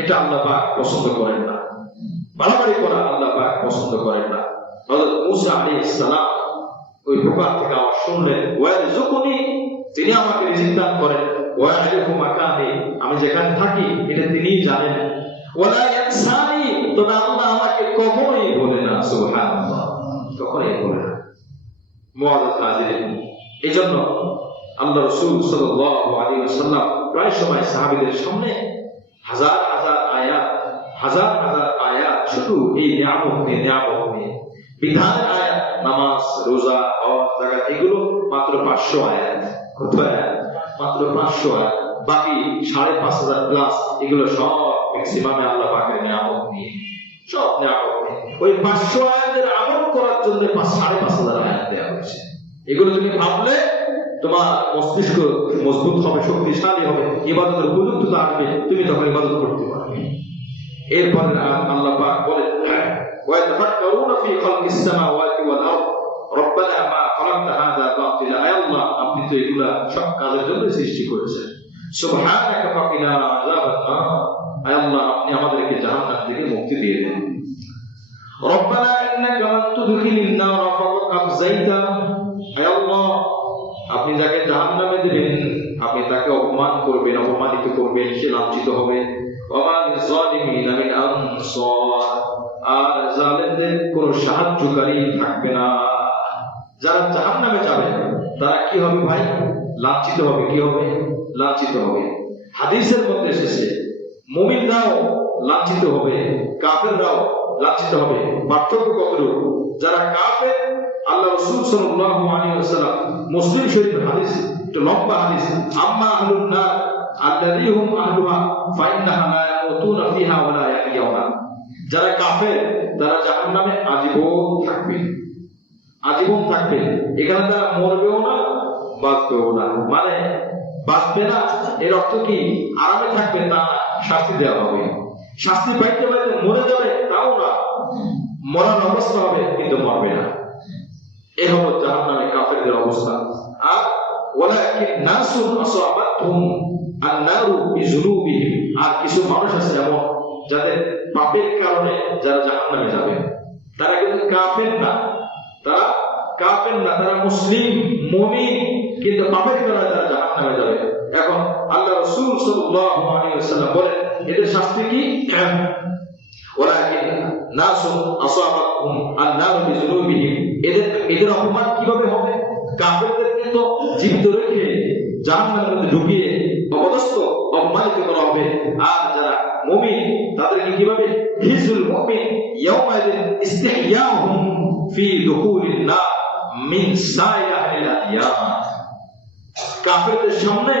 এটা আল্লাহ পাক পছন্দ করেন না। বাড়াবাড়ি করা আল্লাহ পাক পছন্দ করেন না। হযরত মূসা আলাইহিস সালাম ওই বোকার থেকে আওয়াজ শুনলেন, ওয়ারযুকনি, তিনি আমাকে রিজিক দান করেন, ওয়ারিফু মাকানি, আমি যেখানে থাকি এটা তিনিই জানেন, ওয়ালা ইয়ানসানি, তবে আল্লাহ আমাকে কখনোই বলে না, সুবহানাল্লাহ, কখনোই বলে না। মুআজ্জাজ হাজিরিন, এজন্য আল্লাহ রাসূল সাল্লাল্লাহু আলাইহি ওয়াসাল্লাম প্রায় সময় সাহাবীদের সামনে হাজার হাজার আয়াত শুধু এই নিয়ামত নিয়ে বিধানের আয়াত, নামাজ, রোজা, হজ, যাকাত, এগুলো মাত্র 500 আয়াত। কত আয়াত? মাত্র 500 আয়াত। বাকি 5,500 প্লাস এগুলো সব ম্যাক্সিমামে আল্লাহ পাকের নিয়ামত নিয়ে, সব নিয়ামত নিয়ে। ওই 500 আয়াতের আমল করার জন্য 5,500 আয়াত দেওয়া হয়েছে। এগুলো তুমি ভাবলে তোমার মস্তিষ্ক মজবুত হবে, শক্তিশালী হবে, ইবাদতের উপযুক্ততা আসবে, তুমি তখন ইবাদত করতে পারবে। এরপরে আল্লাহ পাক বলেন, وَيَتَفَكَّرُونَ فِي خَلْقِ السَّمَاوَاتِ وَالْأَرْضِ رَبَّنَا مَا خَلَقْتَ هَذَا بَاطِلًا, আয় আল্লাহ আপনি তো এগুলা সব কাজের জন্য সৃষ্টি করেছেন, সুবহানাকা ফাকিনা আযাবান নার, আয় আল্লাহ আপনি আমাদেরকে জাহান্নাম থেকে মুক্তি দিয়ে দেন। رَبَّنَا إِنَّكَ مَن تُدْخِلِ النَّارَ فَقَدْ أَخْزَيْتَهُ, আয় আল্লাহ আপনি যাকে জাহান্নামে দিবেন আপনি তাকে অপমান করবেন, অপমানিত করবেন, সে লাঞ্ছিত হবে। ওয়া লিয-যালিমিনা মিন আনসার, আর জালেমদের কোনো সাহায্যকারী থাকবে না। যারা জাহান্নামে যাবে তারা কি হবে ভাই? লাঞ্ছিত হবে। কি হবে? লাঞ্ছিত হবে। হাদিসের মধ্যে এসেছে মুমিনরাও লাঞ্ছিত হবে, কাফেররাও লাঞ্ছিত হবে। পার্থক্য কতটুকু? যারা কাফের, আল্লাহ রাসূল সাল্লাল্লাহু আলাইহি ওয়াসাল্লাম মুসলিম শরীফের হাদিস, একটু লম্বা হাদিস, আম্মা আহলুন নার আল্লাযী হুম আহলুহা ফাইন্নাহা লা ইয়ামুতুনা ফিহা ওয়া লা ইয়াহইয়াউনা, যারা কাফের তারা জাহান্নামে আজীবন থাকবে। আজীবন থাকবে। এখানে তারা মরবেও না, বাঁচবেও না। মানে বাঁচবে না এর অর্থ কি আরামে থাকবে তা না, শাস্তি দেওয়া হবে। শাস্তি পাইতে পাইতে মরে যাবে তাও না, মরার অবস্থা হবে কিন্তু মরবে না। এ হলো জাহান্নামে কাফেরদের অবস্থা। আর ওয়ালাকিন নাসুন আসাবাতহুম আন-নারু বিযুনুবিহিম, আর কিছু মানুষ আছে এমন যাদের পাপের কারণে যারা জাহান্নামে যাবে। তারা কিন্তু কাফের না, তারা কাফের না, তারা মুসলিম মুমিন, কিন্তু পাপের কারণে তারা জাহান্নামে যাবে। এখন আল্লাহ রাসূল সাল্লাল্লাহু আলাইহি ওয়াসাল্লাম বলেন এদের শাস্তি কি? ওয়ালাকিন নাসুন আসাবাতহুম আন-নারু বিযুনুবিহিম, এদের অপমান কিভাবে হবে? কাফেরদেরকে তো জীবিত রেখে জাহান্নামের মধ্যে ঢুকিয়ে অপদস্থ অপমানিত করা হবে। আর যারা মুমিন তাদেরকে কিভাবে? হিজুল মুমিন ইয়াউমাইদিন ইস্তিহইয়াহুম ফি দুখুলিন নার মিন সাইয়াহিল আদিয়াম, কাফেরদের সামনে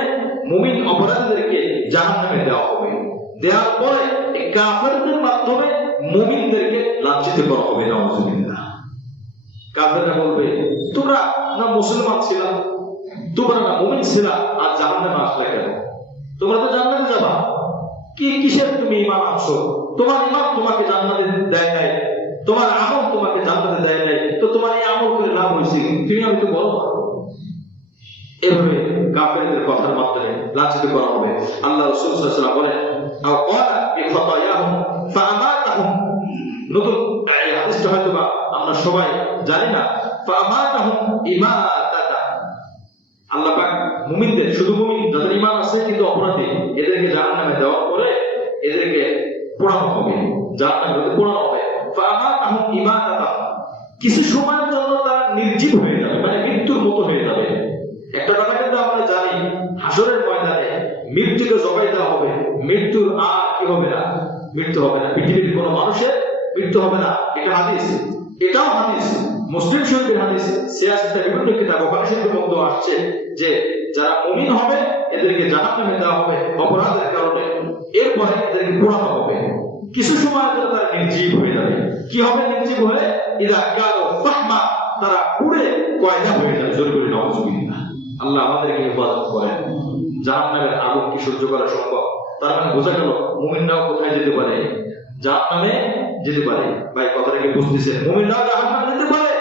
মুমিন অপরাধীদেরকে জাহান্নামে দেওয়া হবে। দেওয়ার পরে এই কাফেরদের মাধ্যমে মুমিনদেরকে লাঞ্ছিত করা হবে। নাউযুবিল্লাহ। কাফেররা বলবে তোমরা না মুসলমান ছিলা, তোমরা না মুমিন ছিলা, আর জাহান্নামে আসলে কেন? তোমরা তো জান্নাতে যাবা, কি কিসের তুমি ঈমান আনছো? তোমার ঈমান তোমাকে জান্নাতে দেয় নাই, তোমার আমল তোমাকে জান্নাতে দেয় নাই, তো তোমার এই আমল করে লাভ হইছে? তুমি আমি তো বলো না। এভাবে কাফেরদের কথার মাধ্যমে লাঞ্ছিত করা হবে। আল্লাহ রাসূল সাল্লাল্লাহু আলাইহি ওয়াসাল্লাম বলেন আও ক্বালা বিখাতায়াহুম ফাআমাতাহুম, নতুন এই হাদিসটা হয়তো বা আমরা সবাই জানি না। ফাআমাতাহুম ইমাতাতা, আল্লাহ পাক মুমিনদের, শুধু মুমিন যাদের ঈমান আছে কিন্তু অপরাধী, এদেরকে জাহান্নামে দেওয়ার পরে এদেরকে পোড়ানো হবে, জাহান্নামে পোড়ানো হবে। ফাআমাতাহুম ইমাতাতা, কিছু সময়ের জন্য তারা নির্জীব হয়ে যাবে, মানে মৃত্যুর মতো হয়ে যাবে। একটা কথা কিন্তু আমরা জানি, হাসরের ময়দানে মৃত্যুকে জবাই দেওয়া হবে, মৃত্যুর আর কি হবে না? মৃত্যু হবে না। পৃথিবীর কোন মানুষের মৃত্যু হবে না। এটা হাদিস, এটাও হাদিস, মুসলিম শরীফের হাদিস, সিয়াসতের বিভিন্ন কিতাব উপনিষদের মধ্যে আসছে যে যারা মুমিন হবে এদেরকে জাহান্নামে দেওয়া হবে অপরাধের কারণে, এরপরে এদেরকে পোড়ানো হবে। কিছু সময়ের জন্য তারা নির্জীব হয়ে যাবে। কি হবে নির্জীব হলে? ইদা কালো ফাহমা, তারা পুড়ে কয়লা হয়ে যাবে। জোরে করে নাউযুবিল্লাহ। আল্লাহ আমাদেরকে হেফাজত করেন। জাহান্নামের আগুন কি সহ্য করা সম্ভব? তার মানে বোঝা গেল মুমিনরাও কোথায় যেতে পারে? জাহান্নামে যেতে পারে। ভাই কথাটাকে বুঝতেছেন? মুমিনরাও জাহান্নামে যেতে পারে।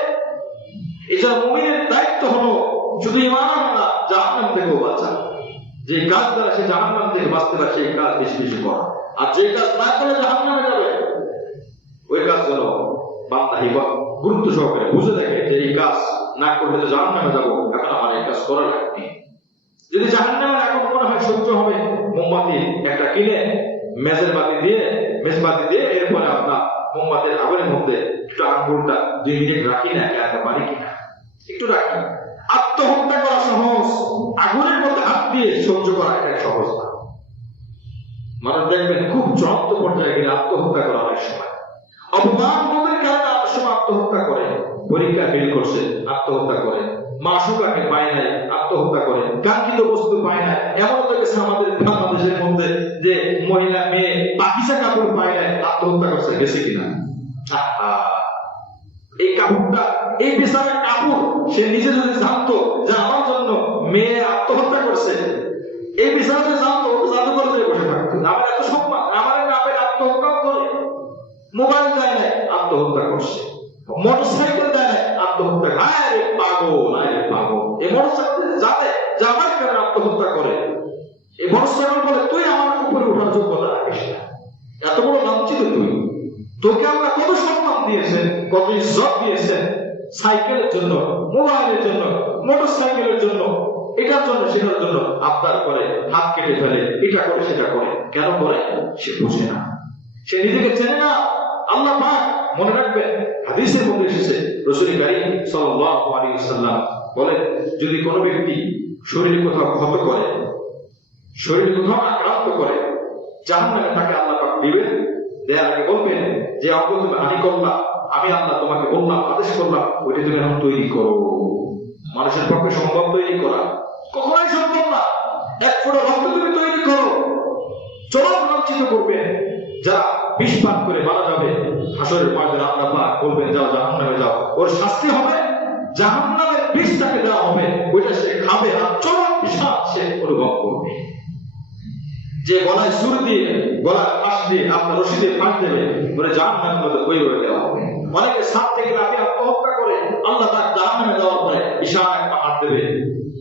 এটা মুমিনের দায়িত্ব হলো শুধু ঈমান আনা, জাহান্নাম থেকেও বাঁচা। যে কাজ দ্বারা সে জাহান্নাম থেকে বাঁচতে পারে সেই কাজ বেশি বেশি করা। আর যে কাজ না করে জাহান্নামে যাবে ওই কাজ যেন বান্দা গুরুত্ব সহকারে বুঝে দেখে যে এই কাজ না করলে তো জাহান্নামে যাবো, এখন আমার এই কাজ করা লাগবে। যদি জাহান্নামের আগুন মনে হয় সহ্য হবে, মোমবাতি একটা কিনে মেজবাতি দিয়ে এরপরে আপনার মোমবাতির আগুনের মধ্যে একটু আঙ্গুলটা 2 মিনিট রাখি না, একা পারি কিনা একটু রাখি। আত্মহত্যা করা সহজ, আগুনের মধ্যে হাত দিয়ে সহ্য করা এটা সহজ না। মানুষ দেখবেন খুব চূড়ান্ত পর্যায়ে গেলে আত্মহত্যা করা অনেক সময়। অপমান বোধের কারণে অনেক সময় আত্মহত্যা করে। পরীক্ষা ফেল করছে আত্মহত্যা করে, মাসুকাকে পায় নাই আত্মহত্যা করে, কাঙ্ক্ষিত বস্তু পায় না। এমন তো গেছে আমাদের বাংলাদেশের মধ্যে যে মহিলা মেয়ে পাকিজা কাপড় পায় নাই আত্মহত্যা করছে, গেছে কিনা? এই কাপড়টা, এই বেচারা কাপড় সে নিজে যদি জানতো যে আমার জন্য মেয়ে আত্মহত্যা করছে, এই বেচারা জানতো জাদুঘর হয়ে বসে থাকতো। আমার এত সম্মান, আমার নামে আত্মহত্যা করে। মোবাইল দেয় নাই আত্মহত্যা করছে, মোটরসাইকেল দেয় নাই আত্মহত্যা। আরে পাগল, আরে পাগল। এই মোটরসাইকেল জানে যে আমার কেন আত্মহত্যা করে, এই মোটরসাইকেল বলে তুই আমার উপরে ওঠার যোগ্যতা রাখিস না, এত বড় লাঞ্ছিত তুই। তোকে আমরা কত সম্মান দিয়েছেন, কত ইজ্জত দিয়েছেন, সাইকেলের জন্য, মোবাইলের জন্য, মোটরসাইকেলের জন্য, এটার জন্য সেটার জন্য আবদার করে, হাত কেটে ফেলে, এটা করে সেটা করে। কেন করে? সে বুঝে না, সে নিজেকে চেনে না। আল্লাহ পাক মনে রাখবেন, হাদিসের মধ্যে এসেছে, রাসূল কারীম সাল্লাল্লাহু আলাইহি ওয়াসাল্লাম বলেন, যদি কোনো ব্যক্তি শরীরে কোথাও ক্ষত করে, শরীরে কোথাও আক্রান্ত করে, জাহান্নামে তাকে আল্লাহ পাক দিবেন। দেয়ার আগে বলবেন যে অঙ্গ তুমি হানি করলা, আমি আল্লাহ তোমাকে বললাম, আদেশ করলাম, ওইটা তুমি এখন তৈরি করো। মানুষের পক্ষে সম্ভব তৈরি করা? কখনোই সম্ভব না। এক ফোঁটা রক্ত তুমি তৈরি করো, চরম লাঞ্ছিত করবে। যারা বিষ পান করে মারা যাবে, হাসরের ময়দানে আল্লাহ পাক বলবেন যাও জাহান্নামে যাও, ওর শাস্তি হবে জাহান্নামের বিষ তাকে দেওয়া হবে, ওইটা সে খাবে আর চরম বিষাদ সে অনুভব করবে। যে গলায় সুর দিয়ে, গলায় ফাঁস দিয়ে, আপনার রশি দিয়ে ফাঁস দেবে, বলে জাহান্নামের মধ্যে বই হয়ে দেওয়া হবে। অনেকে সাত থেকে রাতে আত্মহত্যা করে, আল্লাহ তার জাহান্নামে দেওয়ার পরে বিশাল একটা হাত দেবে,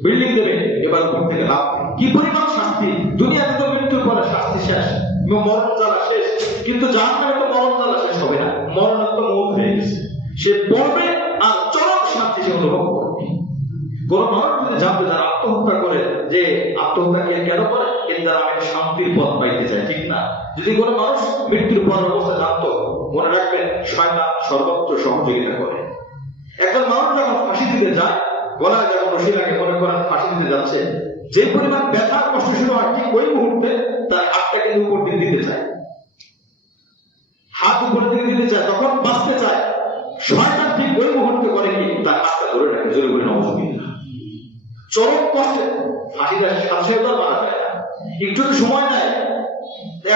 বিল্ডিং দেবে, এবার উপর থেকে লাভ। কি পরিমাণ শাস্তি! দুনিয়াতে তো মৃত্যুর পরে শাস্তি শেষ, মরণ জ্বালা শেষ, কিন্তু জাহান্নামে তো মরণ জ্বালা শেষ হবে না, মরণের তো মৌত হয়ে গেছে। সে পড়বে আর চরম শান্তি সে অনুভব করবে। কোন মানুষ যদি জানতে যারা আত্মহত্যা করে যে আত্মহত্যা কেন করে, এর দ্বারা আমি শান্তির পথ পাইতে চাই, ঠিক না? যদি কোনো মানুষ মৃত্যুর পর অবস্থা জানতো, মনে রাখবেন শয়তান সর্বোচ্চ সহযোগিতা করে। একজন মানুষ যখন ফাঁসি দিতে যায়, গলায় যখন রশি লাগে, মনে করেন ফাঁসি দিতে যাচ্ছে, যে পরিমাণ ব্যথা কষ্ট শুরু হয়, ঠিক ওই মুহূর্তে তার হাতটা কিন্তু উপর দিকে দিতে চায়, হাত উপরের দিকে দিতে চায়, তখন বাঁচতে চায়। শয়তান ঠিক ওই মুহূর্তে করে কি, তার হাতটা ধরে রাখে, জোরে করে নওয়াজুবিল্লাহ। চরম কষ্টে ফাঁসিটা সাথে তো মারা যায় না, একটু সময় নেয়।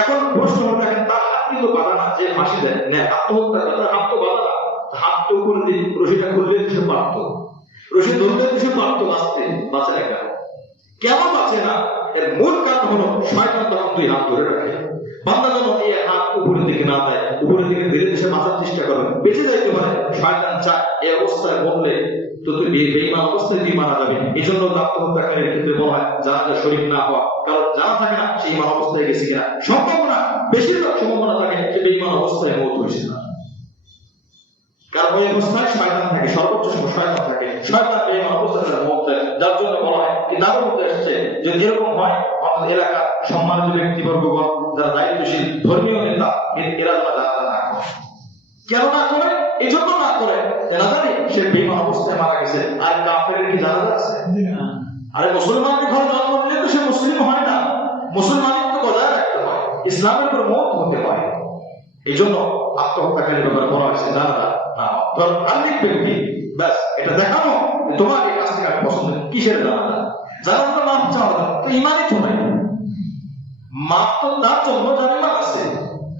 এখন প্রশ্ন হলো, দেখেন তার হাত কিন্তু বাঁধা না, যে ফাঁসি দেয় আত্মহত্যা, তার হাত তো বাঁধা না, হাতটা উপরে দিয়ে রশিটা খুললে সে পারত, রশি ধরলে সে পারত বাঁচতে, বাঁচে না কেন? কেন বাঁচে না? এর মূল কারণ হলো শয়তান তখন দুই হাত ধরে রাখে। বান্দা যেন এই হাত উপরের দিকে না দেয়, উপরের দিকে ধীরে ধীরে বাঁচার চেষ্টা করবে, বেঁচে যাইতে পারে। শয়তান চায় এই অবস্থায় বললে তো তুই বেঈমান অবস্থায় তুই মারা যাবে। এই জন্য আত্মহত্যাকারীর ক্ষেত্রে বলা হয় জানাজা শরীক না হওয়া, কারণ জানা থাকে না সে ঈমান অবস্থায় গেছে কিনা। সম্ভাবনা, বেশিরভাগ সম্ভাবনা থাকে সে বেঈমান অবস্থায় মওত হয়েছে না, কারণ ওই অবস্থায় শয়তান থাকে, সর্বোচ্চ শয়তান থাকে, শয়তান বেঈমান অবস্থায় মওত দেয়। যার জন্য বলা হয় কি তার মধ্যে এসেছে যে এরকম হয় আমাদের এলাকার সম্মানিত ব্যক্তিবর্গগণ, যারা দায়িত্বশীল ধর্মীয় নেতা, এরা জানাজা না করে। কেন না করে? এই জন্য না করে এরা জানে সে বেঈমান অবস্থায় মারা গেছে। আর কাফেরের কি জানাজা আছে? আরে মুসলমানের ঘরে জন্ম নিলে তো সে মুসলিম হয় না, মুসলমানের তো বজায় রাখতে হয়, ইসলামের উপর মত হতে হয়। এই জন্য আত্মহত্যাকারীর ব্যাপারে বলা হয়েছে জানাজা না। ধর আর্মিক ব্যক্তি, ব্যাস এটা দেখানো তোমার এই কাজ থেকে আমি পছন্দ। কিসের জানাজা? জানাজা মাফ চাওয়া তো ইমানই তো নাই। মাফ তো তার জন্য যার ইমান আছে।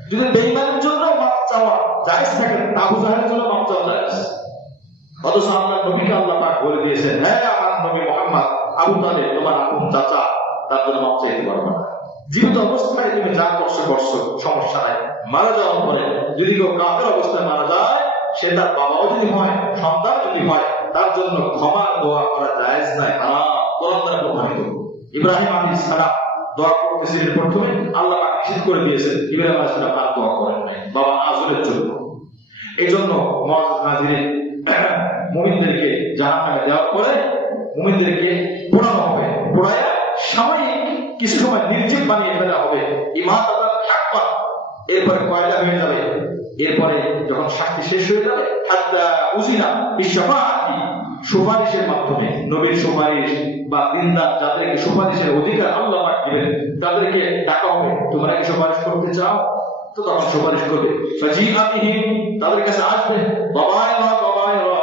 যদি বেঈমানের জন্য মাফ চাওয়া জায়েজ থাকে, আবু জাহেলের জন্য মাফ চাওয়া জায়েজ। অথচ আপনার নবীকে আল্লাহ পাক বলে দিয়েছেন, হ্যাঁ আমার নবী মুহাম্মদ, আবু তালেব তোমার আপন চাচা, তার জন্য মাফ চাইতে পারবে না। জীবিত অবস্থায় তুমি যা করছো সমস্যা নাই। মারা যাওয়ার পরে যদি কেউ কাফের অবস্থায় মারা যায়, সে তার বাবাও যদি হয়, সন্তান যদি হয়, তার জন্য ক্ষমা দোয়া করা জায়েজ নাই, হারাম। কোরআন দ্বারা প্রমাণিত। ইব্রাহিম আলাইহিস সালাম দোয়া করতেছিলেন, প্রথমে আল্লাহ পাক নিষেধ করে দিয়েছেন, ইব্রাহিম আলাইহিস সালাম আর দোয়া করেন নাই বাবা আজরের জন্য। এই জন্য মুআজ্জাজ নাজিরিন, মুমিনদেরকে জাহান্নামে দেওয়ার পরে মুমিনদেরকে পোড়ানো হবে, পোড়ায়া সাময়িক কিছু সময় নির্জীব বানিয়ে ফেলা হবে। ঈমান আল্লাহর হাক্কান, এরপরে কয়লা হয়ে যাবে। এরপরে যখন শাস্তি শেষ হয়ে যাবে, হাত্তা উযিনা বিশফাআতি, সুপারিশের মাধ্যমে, নবীর সুপারিশ বা দিনদার যাদেরকে সুপারিশের অধিকার আল্লাহ পাক দিবেন, তাদেরকে ডাকা হবে, তোমরা কি সুপারিশ করতে চাও? তো তখন সুপারিশ করবে। ফাজিআতিহিম, তাদের কাছে আসবে, বাবায়রা বাবায়রা,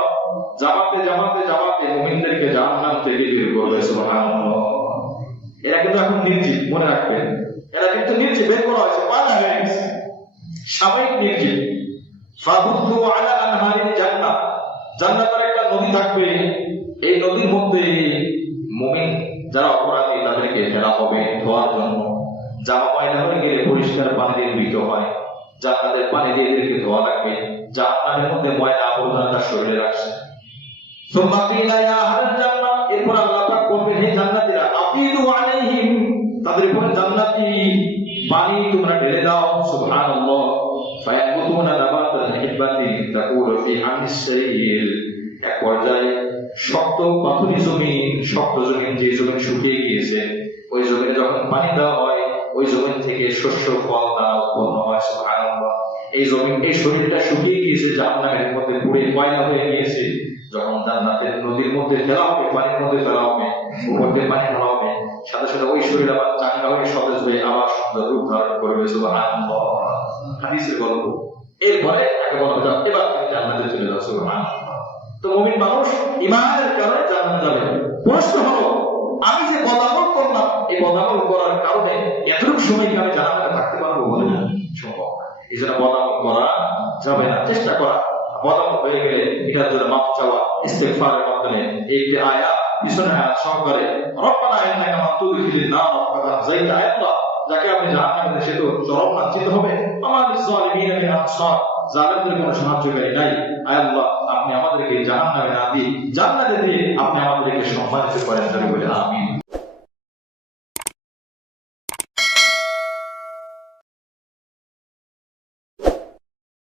জামাতে জামাতে জামাতে মুমিনদেরকে জাহান্নাম থেকে বের করবে। সুবহানাল্লাহ। এরা কিন্তু এখন নির্জীব, মনে রাখবেন, এরা কিন্তু নির্জীব, বের করা হয়েছে, পালা হয়ে গেছে, সাময়িক নির্জীব। ফাবুতু আলা আনহারিল জান্নাহ, জান্নাতের একটা নদী থাকবে, এই নদীর মধ্যে মুমিন যারা অপরাধী তাদেরকে ফেলা হবে ধোয়ার জন্য। জামা ময়লা হয়ে গেলে পরিষ্কার পানি দিয়ে ধুইতে হয়, জান্নাতের পানি দিয়ে এদেরকে ধোয়া লাগবে। জাহান্নামের মধ্যে ময়লা আবর্জনা তার শরীরে রাখছে। সুম্মা কিলা ইয়া আহলাল জান্নাহ, এরপর আল্লাহ পাক বলবেন, হে জান্নাতীরা, আফিদু আলাইহিম, তাদের উপর জান্নাতি পানি তোমরা ঢেলে দাও। সুবহানাল্লাহ। ফায়াকুতুনা নাবাতাল হিব্বাতি তাকুলু ফি হামিস সাইল, এক পর্যায়ে শক্ত পাথুরি জমিন, শক্ত জমিন, যে জমিন শুকিয়ে গিয়েছে, ওই জমিনে যখন পানি দেওয়া হয়, ওই জমিন থেকে শস্য ফল দানা উৎপন্ন হয়। সুবহানাল্লাহ। এই জমিন, এই শরীরটা শুকিয়ে গিয়েছে, জাহান্নামের মধ্যে পুড়ে ময়লা হয়ে গিয়েছে। যখন জান্নাতের নদীর মধ্যে ফেলা হবে, পানির মধ্যে ফেলা হবে, উপর দিয়ে পানি ফেলা হবে, সাথে সাথে ওই শরীর আবার চাঙ্গা হয়ে সতেজ হয়ে আবার সুন্দর রূপ ধারণ করবে। সুবহানাল্লাহ। হাদিসের গল্প। এরপরে তাকে বলা হবে, এবার তুমি জান্নাতে চলে যাও। সুবহানাল্লাহ। তো মুমিন মানুষ ঈমানের কারণে জান্নাতে যাবে। প্রশ্ন হলো, আমি যে বদামল করলাম, এই বদামল করার কারণে এতটুকু সময় কি আমি জান্নাতে থাকতে পারবো? বলে সম্ভব না। এই জন্য বদামল করা যাবে না, চেষ্টা করা। বদল হয়ে গেলে এটার জন্য মাফ চাওয়া ইস্তেগফারের মাধ্যমে এই আয়াত পিছনে আয়াত সহকারে রব্বানা ইন্নাকা মান তুদখিলিন নার ফাকাদ আযাইতা আল্লাহ, যাকে আপনি জাহান্নামে দিলে সে তো চরম লাঞ্ছিত হবে। আমার যালিমিনা মিন আনসার, জালিমদের কোনো সাহায্যকারী নাই। আল্লাহ আপনি আমাদেরকে জাহান্নামে না দিয়ে জান্নাতে দিয়ে আপনি আমাদেরকে সম্মানিত করেন, বলে আমিন।